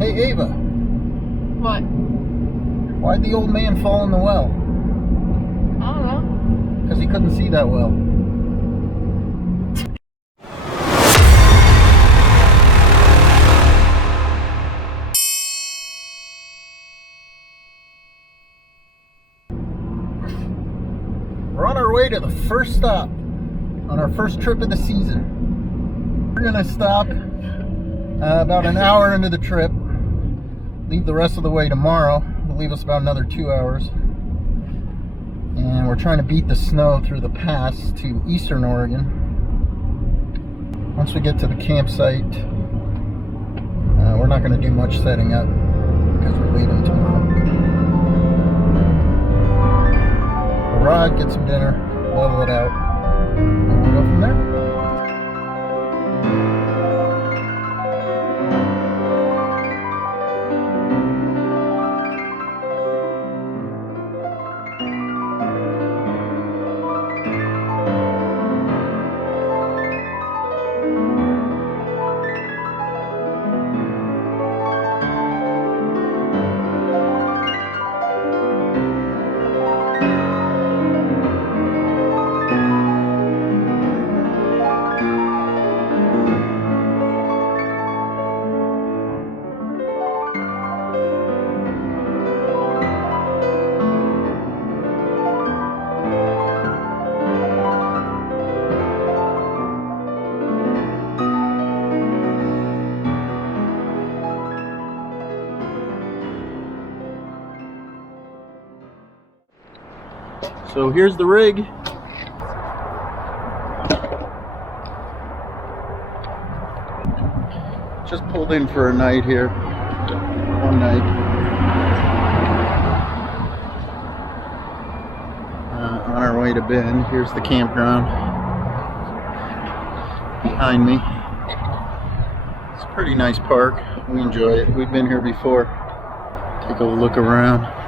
Hey Ava. What? Why'd the old man fall in the well? I don't know. Because he couldn't see that well. We're on our way to the first stop on our first trip of the season. We're gonna stop about an hour into the trip, leave the rest of the way tomorrow. It'll leave us about another 2 hours. And we're trying to beat the snow through the pass to eastern Oregon. Once we get to the campsite, we're not going to do much setting up because we're leaving tomorrow. Arrive, get some dinner, level it out, and we'll go from there. So here's the rig. Just pulled in for a night here. One night. On our way to Bend. Here's the campground behind me. It's a pretty nice park. We enjoy it. We've been here before. Take a look around.